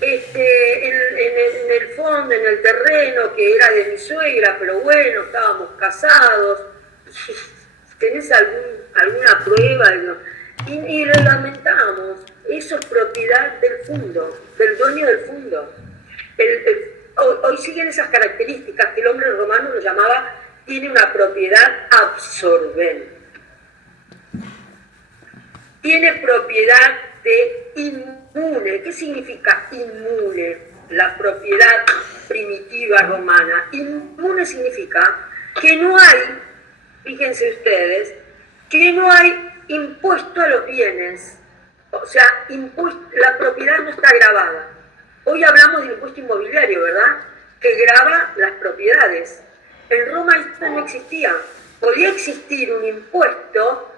en el fondo, en el terreno, que era de mi suegra, pero bueno, estábamos casados. ¿Tenés alguna prueba? Y lo lamentamos. Eso es propiedad del fondo, del dueño del fondo. Hoy siguen esas características que el hombre romano lo llamaba, tiene una propiedad absorbente. Tiene propiedad de inmune. ¿Qué significa inmune? La propiedad primitiva romana. Inmune significa que no hay, fíjense ustedes, que no hay impuesto a los bienes. O sea, la propiedad no está grabada. Hoy hablamos del impuesto inmobiliario, ¿verdad? Que grava las propiedades. En Roma esto no existía. Podía existir un impuesto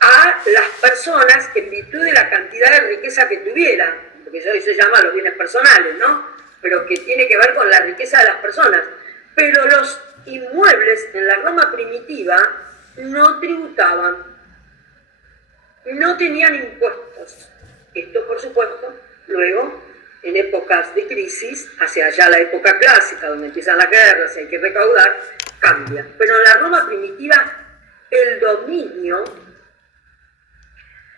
a las personas que en virtud de la cantidad de riqueza que tuvieran, porque eso se llama los bienes personales, ¿no? Pero que tiene que ver con la riqueza de las personas. Pero los inmuebles en la Roma primitiva no tributaban, no tenían impuestos. Esto, por supuesto, luego, en épocas de crisis, hacia allá la época clásica, donde empiezan las guerras y hay que recaudar, cambia. Pero en la Roma primitiva, el dominio,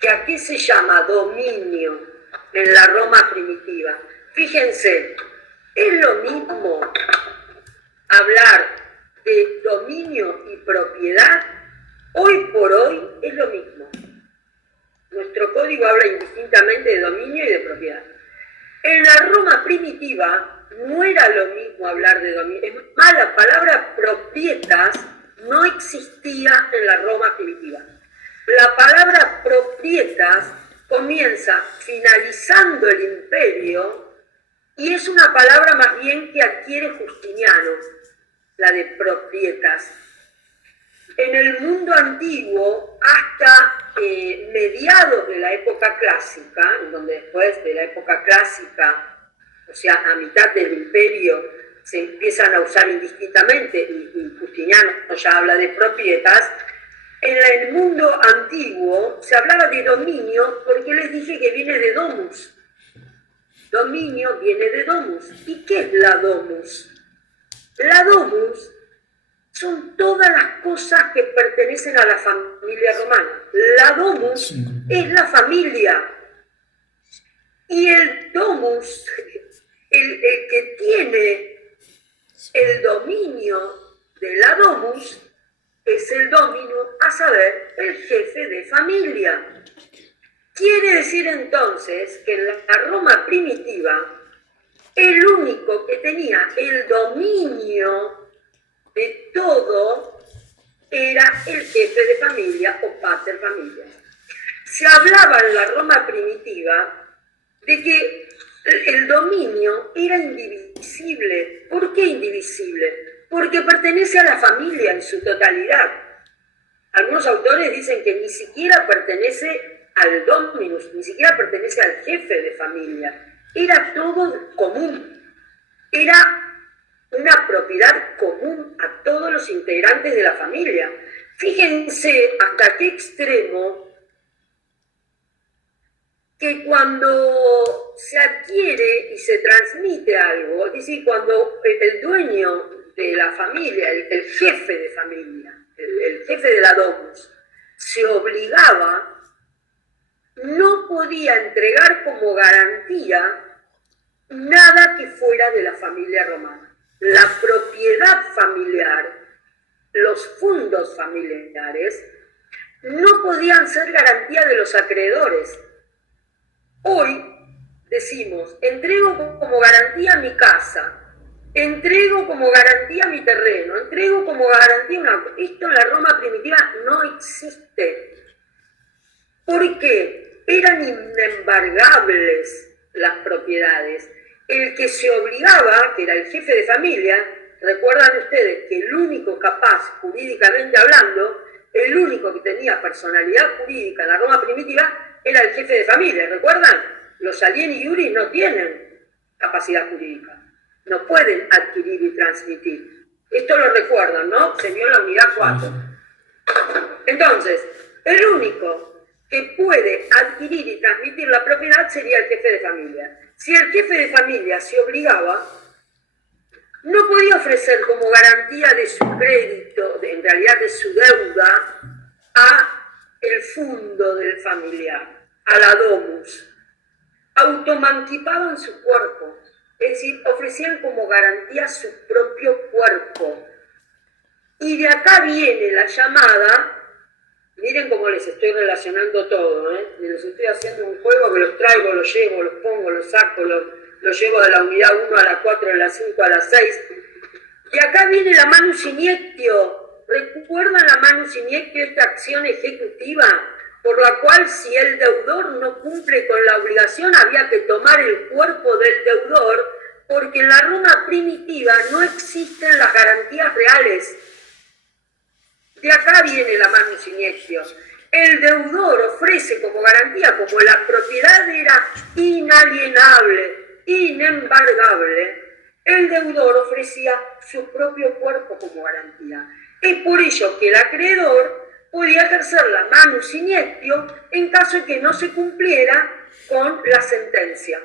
que ¿a qué se llama dominio en la Roma primitiva? Fíjense, es lo mismo hablar de dominio y propiedad, hoy por hoy es lo mismo. Nuestro código habla indistintamente de dominio y de propiedad. En la Roma primitiva no era lo mismo hablar de dominio. Es más, la palabra propietas no existía en la Roma primitiva. La palabra propietas comienza finalizando el imperio y es una palabra más bien que adquiere Justiniano, la de propietas. En el mundo antiguo, hasta mediados de la época clásica, en donde después de la época clásica, o sea, a mitad del imperio, se empiezan a usar indistintamente, y Justiniano ya habla de propietas, en el mundo antiguo se hablaba de dominio porque les dije que viene de domus. Dominio viene de domus. ¿Y qué es la domus? La domus son todas las cosas que pertenecen a la familia romana. La domus es la familia. Y el domus, el que tiene el dominio de la domus, es el domino, a saber, el jefe de familia. Quiere decir entonces que en la Roma primitiva, el único que tenía el dominio de todo era el jefe de familia o pater familia. Se hablaba en la Roma primitiva de que el dominio era indivisible. ¿Por qué indivisible? Porque pertenece a la familia en su totalidad. Algunos autores dicen que ni siquiera pertenece al dominus, ni siquiera pertenece al jefe de familia. Era todo común. Era una propiedad común a todos los integrantes de la familia. Fíjense hasta qué extremo que cuando se adquiere y se transmite algo, es decir, cuando el dueño de la familia, el jefe de familia, el jefe de la domus, se obligaba, no podía entregar como garantía nada que fuera de la familia romana. La propiedad familiar, los fondos familiares, no podían ser garantía de los acreedores. Hoy decimos, entrego como garantía mi casa, entrego como garantía mi terreno, entrego como garantía una... Esto en la Roma primitiva no existe. ¿Por qué? Eran inembargables las propiedades. El que se obligaba, que era el jefe de familia, recuerdan ustedes que el único capaz, jurídicamente hablando, el único que tenía personalidad jurídica en la Roma primitiva era el jefe de familia, ¿recuerdan? Los alieni iuris no tienen capacidad jurídica, no pueden adquirir y transmitir. Esto lo recuerdan, ¿no? Se vio en la unidad 4. Entonces, el único que puede adquirir y transmitir la propiedad sería el jefe de familia. Si el jefe de familia se obligaba, no podía ofrecer como garantía de su crédito, en realidad de su deuda, a el fundo del familiar, a la domus. Automantipaban su cuerpo, es decir, ofrecían como garantía su propio cuerpo. Y de acá viene la llamada, miren cómo les estoy relacionando todo, les estoy haciendo un juego que los traigo, los llevo, los pongo, los saco, los llevo de la unidad 1 a la 4, de la 5 a la 6. Y acá viene la manus iniectio. ¿Recuerdan la manus iniectio, esta acción ejecutiva por la cual si el deudor no cumple con la obligación había que tomar el cuerpo del deudor, porque en la Roma primitiva no existen las garantías reales? De acá viene la manus iniectio. El deudor ofrece como garantía, como la propiedad era inalienable, inembargable, el deudor ofrecía su propio cuerpo como garantía. Es por ello que el acreedor podía ejercer la manus iniectio en caso de que no se cumpliera con la sentencia.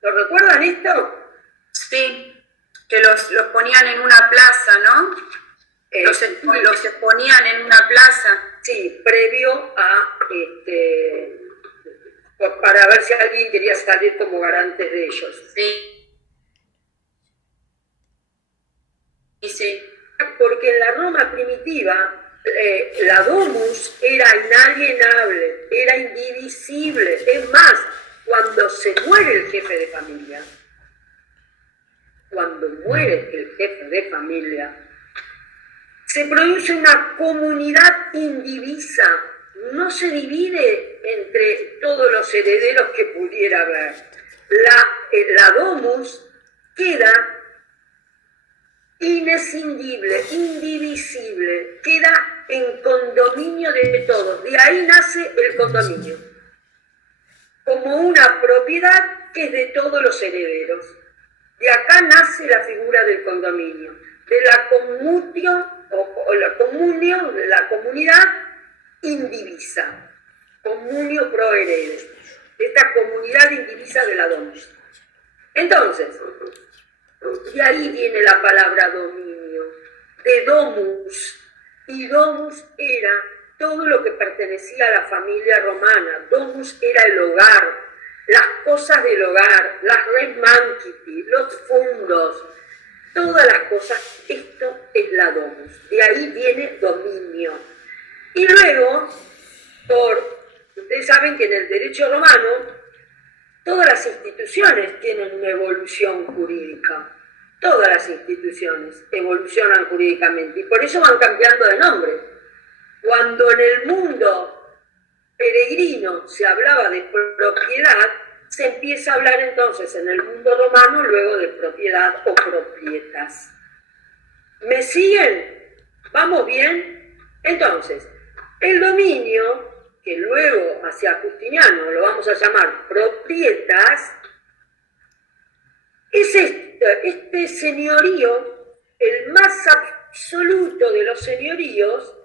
¿Lo recuerdan esto? Sí, que los ponían en una plaza, ¿no? Los exponían en una plaza. Sí, previo a, para ver si alguien quería salir como garante de ellos. Sí. Y sí. Porque en la Roma primitiva, la domus era inalienable, era indivisible. Es más, cuando se muere el jefe de familia, se produce una comunidad indivisa, no se divide entre todos los herederos que pudiera haber. La domus queda inescindible, indivisible, queda en condominio de todos. De ahí nace el condominio, como una propiedad que es de todos los herederos. De acá nace la figura del condominio, de la comunio o la comunio, de la comunidad indivisa, comunio pro heredes, esta comunidad indivisa de la domus. Entonces, de ahí viene la palabra dominio, de domus, y domus era todo lo que pertenecía a la familia romana. Domus era el hogar, las cosas del hogar, las res manciti, los fundos, todas las cosas. Esto es la domus, de ahí viene dominio. Y luego, ustedes saben que en el derecho romano todas las instituciones tienen una evolución jurídica. Todas las instituciones evolucionan jurídicamente y por eso van cambiando de nombre. Cuando en el mundo peregrino se hablaba de propiedad, se empieza a hablar entonces en el mundo romano luego de propiedad o propietas. ¿Me siguen? ¿Vamos bien? Entonces, el dominio, que luego hacia Justiniano lo vamos a llamar propietas, es este señorío, el más absoluto de los señoríos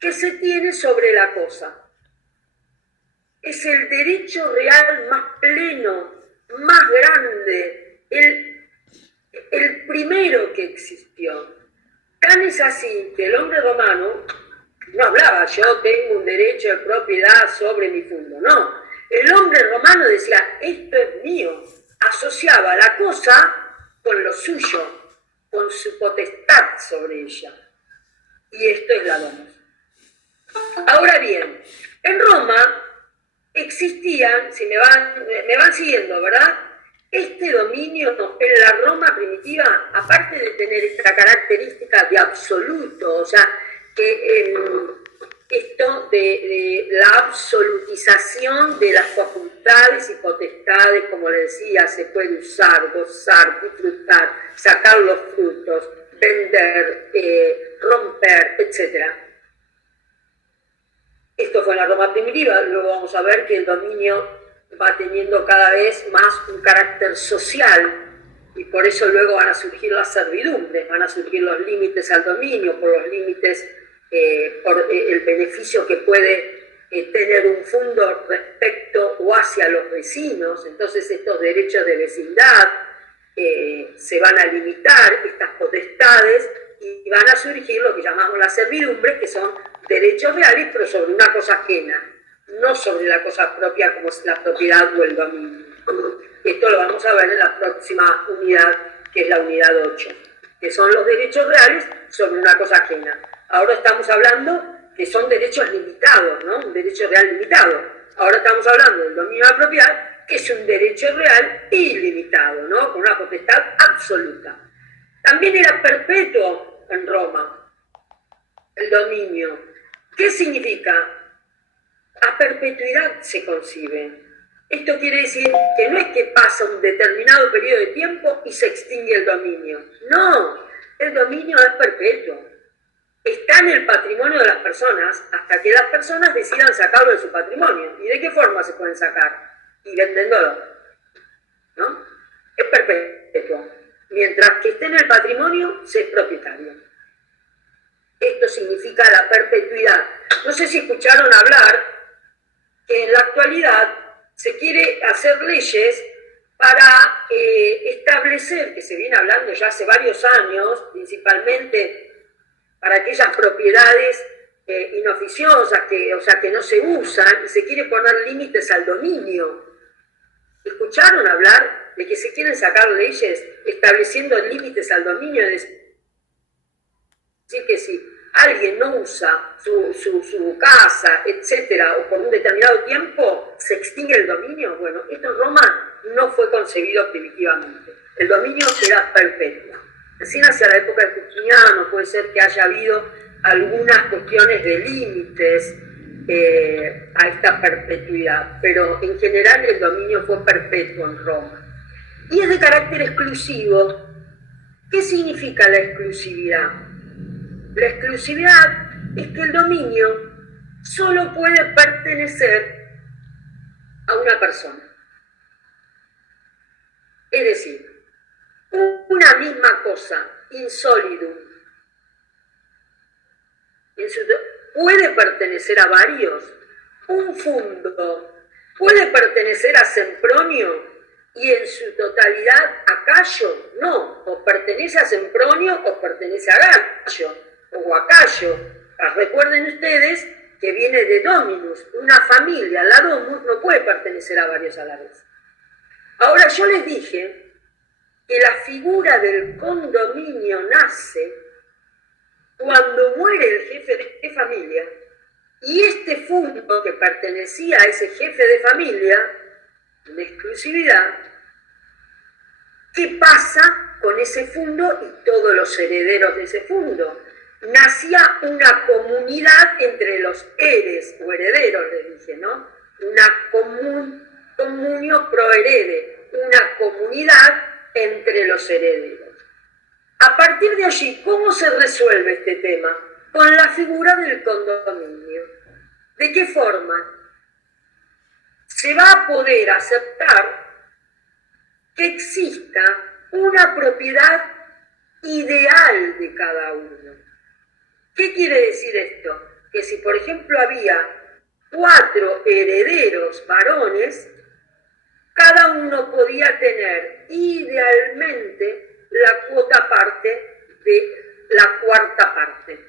que se tiene sobre la cosa. Es el derecho real más pleno, más grande, el primero que existió. Tan es así que el hombre romano no hablaba, yo tengo un derecho de propiedad sobre mi fundo, no. El hombre romano decía, esto es mío, asociaba la cosa con lo suyo, con su potestad sobre ella. Y esto es la domus. Ahora bien, en Roma existían, si me van siguiendo, ¿verdad? Este dominio en la Roma primitiva, aparte de tener esta característica de absoluto, o sea, que esto de la absolutización de las facultades y potestades, como le decía, se puede usar, gozar, disfrutar, sacar los frutos, vender, romper, etc. Esto fue en la Roma primitiva. Luego vamos a ver que el dominio va teniendo cada vez más un carácter social y por eso luego van a surgir las servidumbres, van a surgir los límites al dominio, por los límites, por el beneficio que puede tener un fondo respecto o hacia los vecinos, entonces estos derechos de vecindad se van a limitar, estas potestades, y van a surgir lo que llamamos las servidumbres, que son derechos reales, pero sobre una cosa ajena, no sobre la cosa propia como es la propiedad o el dominio. Esto lo vamos a ver en la próxima unidad, que es la unidad 8, que son los derechos reales sobre una cosa ajena. Ahora estamos hablando que son derechos limitados, ¿no? Un derecho real limitado. Ahora estamos hablando del dominio de la propiedad, que es un derecho real ilimitado, ¿no? Con una potestad absoluta. También era perpetuo en Roma el dominio. ¿Qué significa? A perpetuidad se concibe. Esto quiere decir que no es que pasa un determinado periodo de tiempo y se extingue el dominio. No, el dominio es perpetuo. Está en el patrimonio de las personas hasta que las personas decidan sacarlo de su patrimonio. ¿Y de qué forma se pueden sacar? Y vendiéndolo, ¿no? Es perpetuo. Mientras que esté en el patrimonio, se es propietario. Esto significa la perpetuidad. No sé si escucharon hablar que en la actualidad se quiere hacer leyes para establecer, que se viene hablando ya hace varios años, principalmente para aquellas propiedades inoficiosas, que no se usan, y se quiere poner límites al dominio. ¿Escucharon hablar de que se quieren sacar leyes estableciendo límites al dominio? Es decir, que si alguien no usa su casa, etcétera, o por un determinado tiempo, se extingue el dominio. Bueno, esto en Roma no fue concebido primitivamente. El dominio era perpetuo. Recién hacia la época de Justiniano puede ser que haya habido algunas cuestiones de límites a esta perpetuidad, pero en general el dominio fue perpetuo en Roma. Y es de carácter exclusivo. ¿Qué significa la exclusividad? La exclusividad es que el dominio solo puede pertenecer a una persona. Es decir, una misma cosa, insólidum, puede pertenecer a varios. Un fundo puede pertenecer a Sempronio y en su totalidad a Cayo. No, o pertenece a Sempronio o pertenece a Gallo o a Cayo. Recuerden ustedes que viene de Dominus, una familia, la Domus no puede pertenecer a varios a la vez. Ahora yo les dije que la figura del condominio nace cuando muere el jefe de familia y este fundo que pertenecía a ese jefe de familia, en exclusividad, ¿qué pasa con ese fundo y todos los herederos de ese fundo? Nacía una comunidad entre los heres o herederos, les dije, ¿no? Una comunio pro herede, una comunidad entre los herederos. A partir de allí, ¿cómo se resuelve este tema? Con la figura del condominio. ¿De qué forma? Se va a poder aceptar que exista una propiedad ideal de cada uno. ¿Qué quiere decir esto? Que si, por ejemplo, había 4 herederos varones, cada uno podía tener idealmente la cuota parte de la cuarta parte.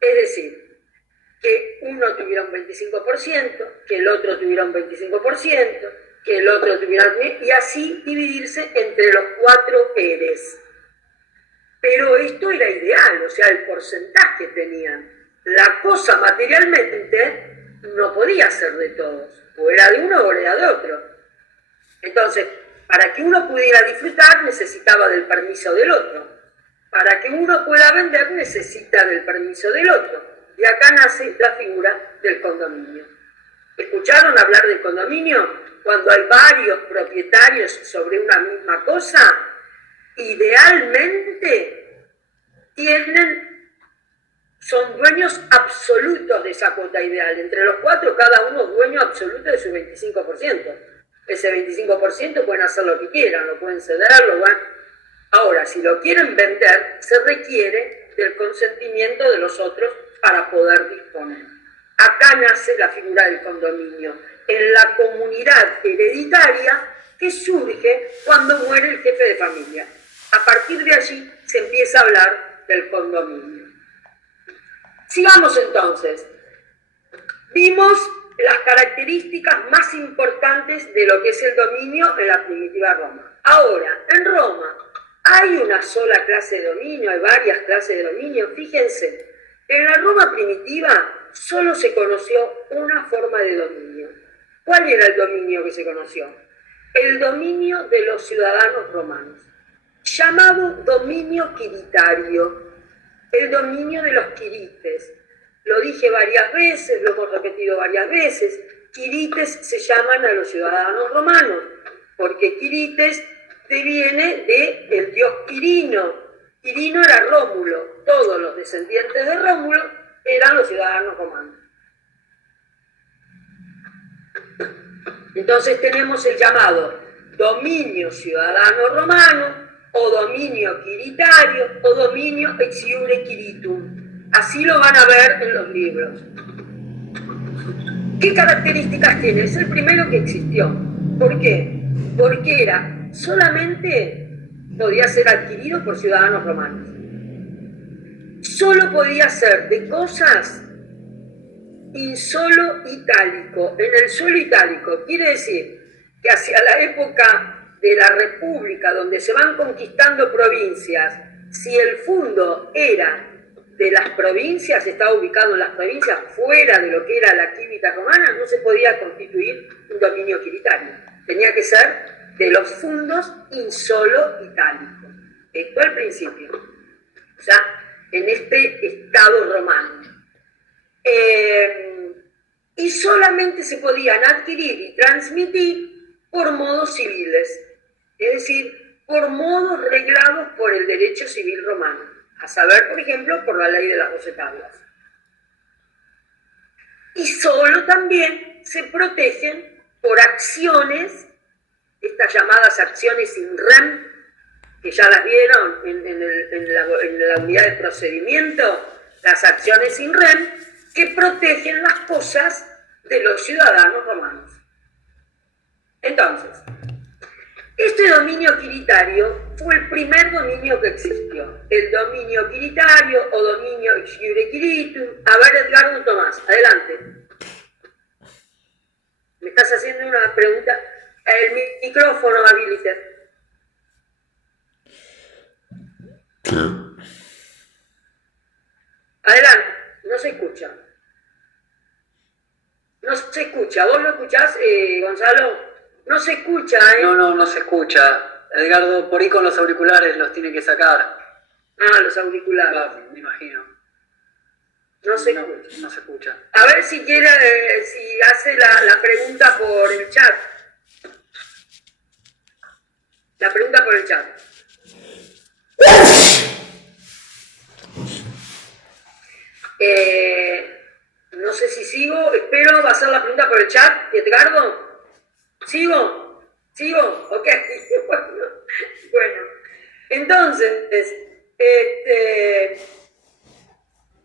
Es decir, que uno tuviera un 25%, que el otro tuviera un 25%, que el otro tuviera... y así dividirse entre los 4 heres. Pero esto era ideal, o sea, el porcentaje tenían. La cosa materialmente no podía ser de todos, o era de uno o era de otro. Entonces, para que uno pudiera disfrutar necesitaba del permiso del otro. Para que uno pueda vender necesita del permiso del otro. Y acá nace la figura del condominio. ¿Escucharon hablar del condominio? Cuando hay varios propietarios sobre una misma cosa, idealmente son dueños absolutos de esa cuota ideal. Entre los 4, cada uno es dueño absoluto de su 25%. Ese 25% pueden hacer lo que quieran, lo pueden ceder, Ahora, si lo quieren vender, se requiere del consentimiento de los otros para poder disponer. Acá nace la figura del condominio, en la comunidad hereditaria que surge cuando muere el jefe de familia. A partir de allí se empieza a hablar del condominio. Sigamos entonces. Vimos las características más importantes de lo que es el dominio en la primitiva Roma. Ahora, en Roma, ¿hay una sola clase de dominio? ¿Hay varias clases de dominio? Fíjense, en la Roma primitiva solo se conoció una forma de dominio. ¿Cuál era el dominio que se conoció? El dominio de los ciudadanos romanos, llamado dominio quiritario, el dominio de los quirites. Lo dije varias veces, lo hemos repetido varias veces. Quirites se llaman a los ciudadanos romanos, porque Quirites deviene del dios Quirino. Quirino era Rómulo, todos los descendientes de Rómulo eran los ciudadanos romanos. Entonces tenemos el llamado dominio ciudadano romano, o dominio quiritario, o dominio ex iure quiritum. Así lo van a ver en los libros. ¿Qué características tiene? Es el primero que existió. ¿Por qué? Porque solamente podía ser adquirido por ciudadanos romanos. Solo podía ser de cosas in solo itálico, en el suelo itálico. Quiere decir que hacia la época de la República, donde se van conquistando provincias, si el fundo era de las provincias, estaba ubicado en las provincias fuera de lo que era la quibita romana, no se podía constituir un dominio quiritario. Tenía que ser de los fundos in solo itálico. Esto al principio. O sea, en este estado romano. Y solamente se podían adquirir y transmitir por modos civiles, es decir, por modos reglados por el derecho civil romano, a saber, por ejemplo, por la ley de las 12 tablas. Y solo también se protegen por acciones, estas llamadas acciones in rem, que ya las vieron en la unidad de procedimiento, las acciones in rem, que protegen las cosas de los ciudadanos romanos. Entonces, este dominio quiritario fue el primer dominio que existió. El dominio quiritario o dominio ex iure quiritum. A ver, Edgardo Tomás, adelante. Me estás haciendo una pregunta. El micrófono, habilite. Adelante, no se escucha. No se escucha. ¿Vos lo escuchás, Gonzalo? No se escucha, ¿eh? No se escucha. Edgardo, por ahí con los auriculares los tiene que sacar. Ah, los auriculares. Claro, me imagino. No se escucha. No se escucha. A ver si quiere, si hace la pregunta por el chat. La pregunta por el chat. No sé si sigo, espero, va a ser la pregunta por el chat, Edgardo. ¿Sigo? Ok. Bueno, entonces,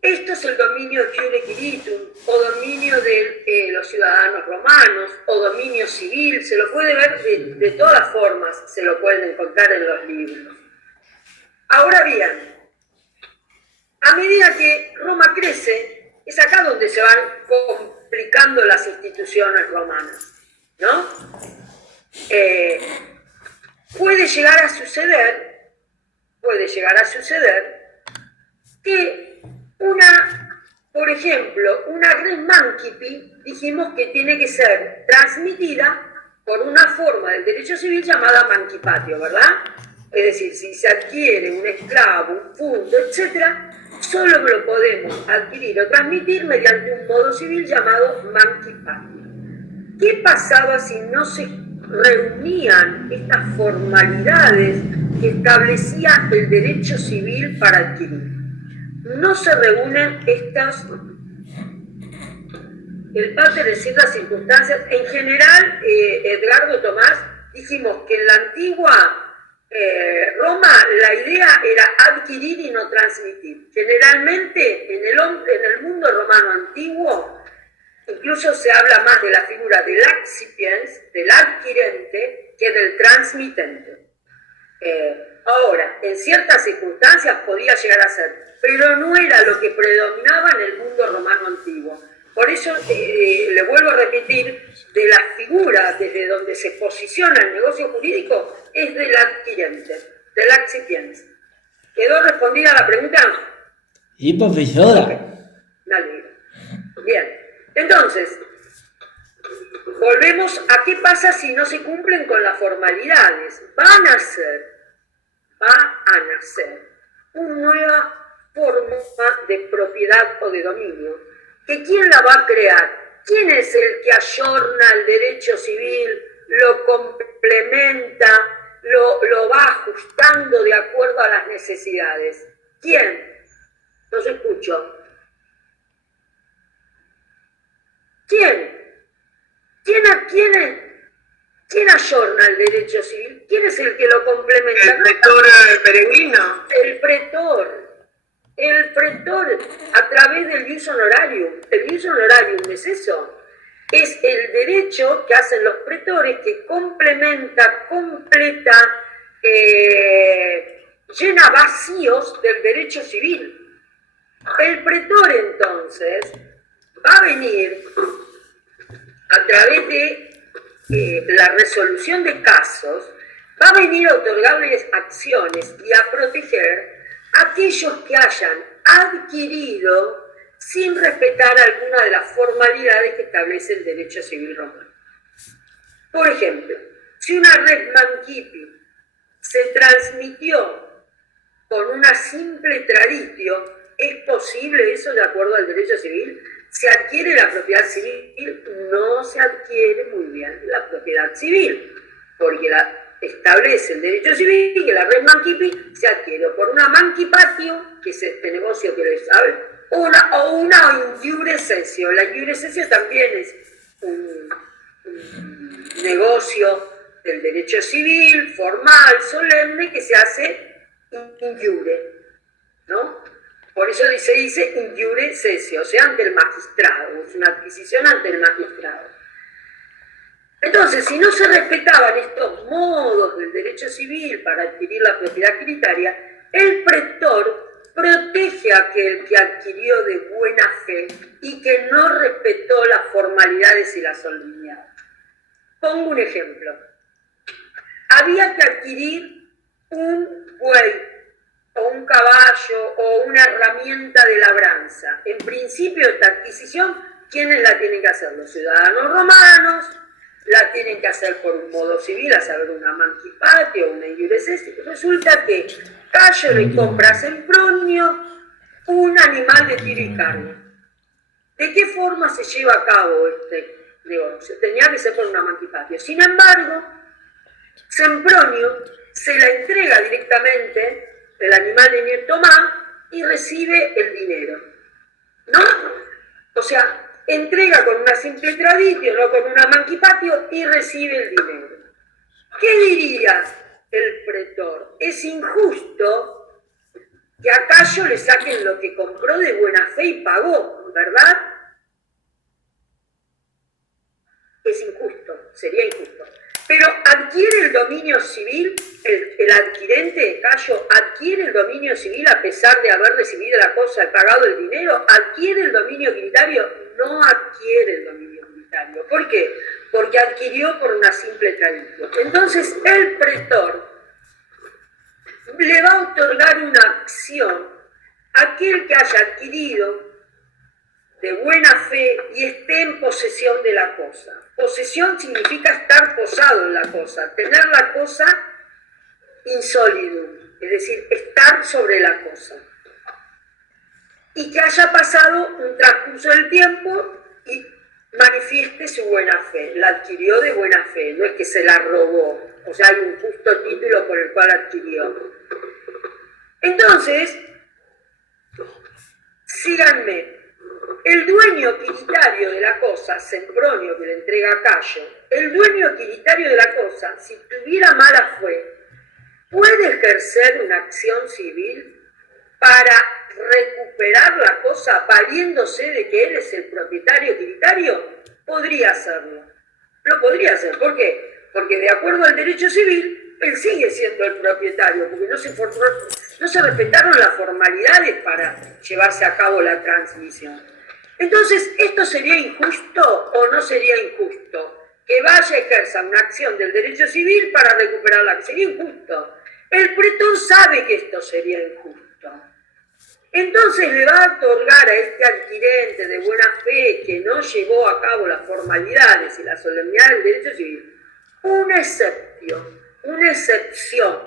esto es el dominio ex iure quiritum, o dominio de los ciudadanos romanos, o dominio civil, se lo puede ver de todas formas, se lo pueden encontrar en los libros. Ahora bien, a medida que Roma crece, es acá donde se van complicando las instituciones romanas, ¿no? Puede llegar a suceder que por ejemplo, una res mancipi, dijimos que tiene que ser transmitida por una forma del derecho civil llamada mancipatio, ¿verdad? Es decir, si se adquiere un esclavo, un fundo, etc., solo lo podemos adquirir o transmitir mediante un modo civil llamado mancipatio. ¿Qué pasaba si no se reunían estas formalidades que establecía el derecho civil para adquirir? No se reúnen estas, el pater, es decir, las circunstancias. En general, Edgardo Tomás, dijimos que en la antigua Roma la idea era adquirir y no transmitir. Generalmente en el mundo romano antiguo incluso se habla más de la figura del accipiens, del adquirente, que del transmitente. Ahora, en ciertas circunstancias podía llegar a ser, pero no era lo que predominaba en el mundo romano antiguo. Por eso, le vuelvo a repetir, de las figuras desde donde se posiciona el negocio jurídico es del adquirente, del accipiens. ¿Quedó respondida la pregunta? Sí, profesora. Okay. Me alegro. Bien, entonces, volvemos a qué pasa si no se cumplen con las formalidades. Va a nacer una nueva forma de propiedad o de dominio. ¿Que quién la va a crear? ¿Quién es el que ayorna el derecho civil, lo complementa, lo va ajustando de acuerdo a las necesidades? ¿Quién? Los escucho. ¿Quién? ¿Quién ayorna el derecho civil? ¿Quién es el que lo complementa? El pretor peregrino. El pretor, a través del ius honorarium. El ius honorarium es eso. Es el derecho que hacen los pretores que complementa, completa, llena vacíos del derecho civil. El pretor, entonces, va a venir a través de la resolución de casos, va a venir a otorgarles acciones y a proteger a aquellos que hayan adquirido sin respetar alguna de las formalidades que establece el derecho civil romano. Por ejemplo, si una res mancipi se transmitió con una simple traditio, ¿es posible eso de acuerdo al derecho civil? ¿Se adquiere la propiedad civil? No se adquiere muy bien la propiedad civil, porque establece el derecho civil que la res mancipi se adquiere por una mancipatio, que es este negocio que les sabe, o una iure cessio. La iure cessio también es un negocio del derecho civil, formal, solemne, que se hace in iure, ¿no? Por eso se dice in iure cessio, o sea, ante el magistrado, es una adquisición ante el magistrado. Entonces, si no se respetaban estos modos del derecho civil para adquirir la propiedad hereditaria, el pretor protege a aquel que adquirió de buena fe y que no respetó las formalidades y las solemnidades. Pongo un ejemplo. Había que adquirir un buey o un caballo o una herramienta de labranza. En principio, esta adquisición, ¿quiénes la tienen que hacer? Los ciudadanos romanos. La tienen que hacer por un modo civil, a saber, una mancipatio o una iure cessio. Resulta que Cayo le compra a Sempronio un animal de tiro y carne. ¿De qué forma se lleva a cabo este negocio? Tenía que ser por una mancipatio. Sin embargo, Sempronio se la entrega directamente, el animal de Nier Tomás, y recibe el dinero, ¿no? O sea, entrega con una simple traditio, no con una mancipatio, y recibe el dinero. ¿Qué diría el pretor? Es injusto que a Cayo le saquen lo que compró de buena fe y pagó, ¿verdad? Es injusto, sería injusto. Pero adquiere el dominio civil, el adquirente, Cayo, adquiere el dominio civil a pesar de haber recibido la cosa y pagado el dinero, adquiere el dominio hereditario, no adquiere el dominio hereditario. ¿Por qué? Porque adquirió por una simple tradición. Entonces el pretor le va a otorgar una acción a aquel que haya adquirido de buena fe y esté en posesión de la cosa. Posesión significa estar posado en la cosa, tener la cosa in solidum, es decir, estar sobre la cosa. Y que haya pasado un transcurso del tiempo y manifieste su buena fe. La adquirió de buena fe, no es que se la robó, o sea, hay un justo título por el cual adquirió. Entonces, síganme. El dueño quiritario de la cosa, Sempronio, que le entrega a Cayo, el dueño quiritario de la cosa, si tuviera mala fe, ¿puede ejercer una acción civil para recuperar la cosa valiéndose de que él es el propietario utilitario? Podría hacerlo. Lo podría hacer. ¿Por qué? Porque de acuerdo al derecho civil, él sigue siendo el propietario, porque no se respetaron las formalidades para llevarse a cabo la transmisión. Entonces, ¿esto sería injusto o no sería injusto? Que vaya y ejerza una acción del derecho civil para recuperarla. Sería injusto. El pretor sabe que esto sería injusto. Entonces le va a otorgar a este adquirente de buena fe que no llevó a cabo las formalidades y la solemnidad del derecho civil una excepción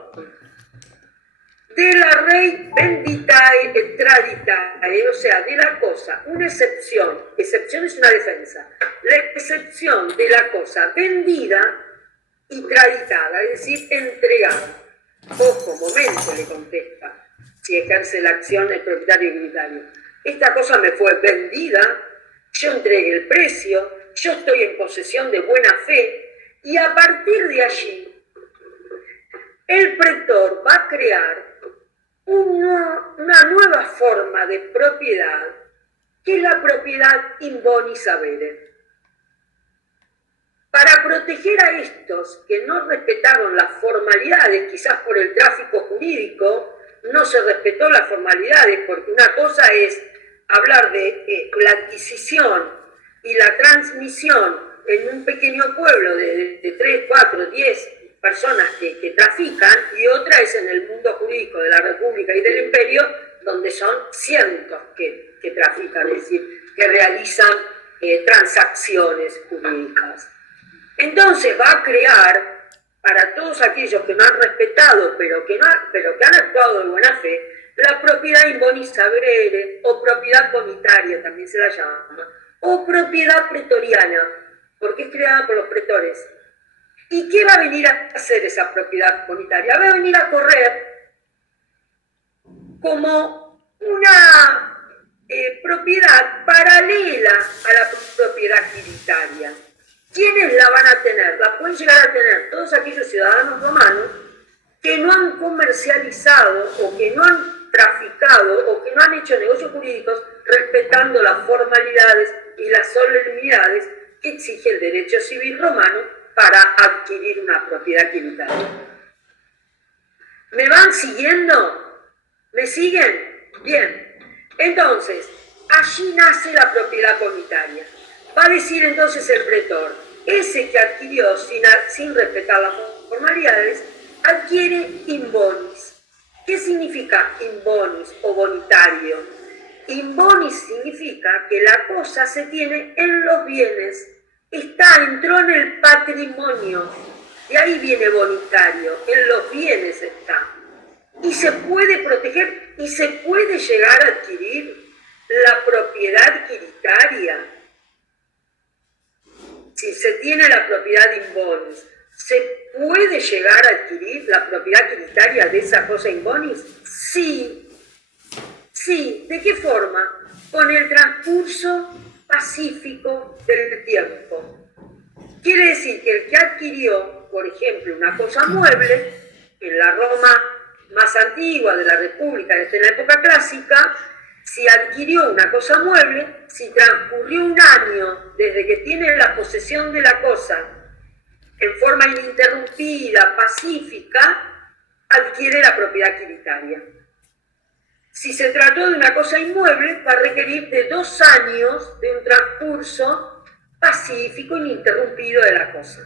de la rey benditae et traditae, o sea, de la cosa, una excepción es una defensa, la excepción de la cosa vendida y traditada, es decir, entregada. Ojo, momento, le contesta, si ejerce la acción el propietario utilitario. Esta cosa me fue vendida, yo entregué el precio, yo estoy en posesión de buena fe, y a partir de allí, el pretor va a crear una nueva forma de propiedad, que es la propiedad in bonis avere. Para proteger a estos que no respetaron las formalidades, quizás por el tráfico jurídico, no se respetó las formalidades, porque una cosa es hablar de la adquisición y la transmisión en un pequeño pueblo de 3, 4, 10 personas que trafican, y otra es en el mundo jurídico de la República y del Imperio, donde son cientos que trafican, es decir, que realizan transacciones jurídicas. Entonces va a crear, para todos aquellos que no han respetado, pero que han actuado de buena fe, la propiedad in bonis avere, o propiedad bonitaria, también se la llama, o propiedad pretoriana, porque es creada por los pretores. ¿Y qué va a venir a hacer esa propiedad bonitaria? Va a venir a correr como una propiedad paralela a la propiedad quiritaria. ¿Quiénes la van a tener? La pueden llegar a tener todos aquellos ciudadanos romanos que no han comercializado o que no han traficado o que no han hecho negocios jurídicos respetando las formalidades y las solemnidades que exige el derecho civil romano para adquirir una propiedad quiritaria. ¿Me van siguiendo? ¿Me siguen? Bien. Entonces, allí nace la propiedad comunitaria. Va a decir entonces el pretor, ese que adquirió sin respetar las formalidades, adquiere in bonis. ¿Qué significa in bonis o bonitario? In bonis significa que la cosa se tiene en los bienes, entró en el patrimonio, de ahí viene bonitario, en los bienes está. Y se puede proteger y se puede llegar a adquirir la propiedad quiritaria. Si se tiene la propiedad in bonis, ¿se puede llegar a adquirir la propiedad quiritaria de esa cosa in bonis? Sí. Sí. ¿De qué forma? Con el transcurso pacífico del tiempo. Quiere decir que el que adquirió, por ejemplo, una cosa mueble, en la Roma más antigua de la República, desde la época clásica, si adquirió una cosa mueble, si transcurrió un año desde que tiene la posesión de la cosa en forma ininterrumpida, pacífica, adquiere la propiedad quiritaria. Si se trató de una cosa inmueble, va a requerir de 2 años de un transcurso pacífico, ininterrumpido de la cosa.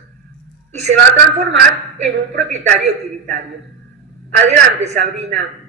Y se va a transformar en un propietario quiritario. Adelante, Sabrina.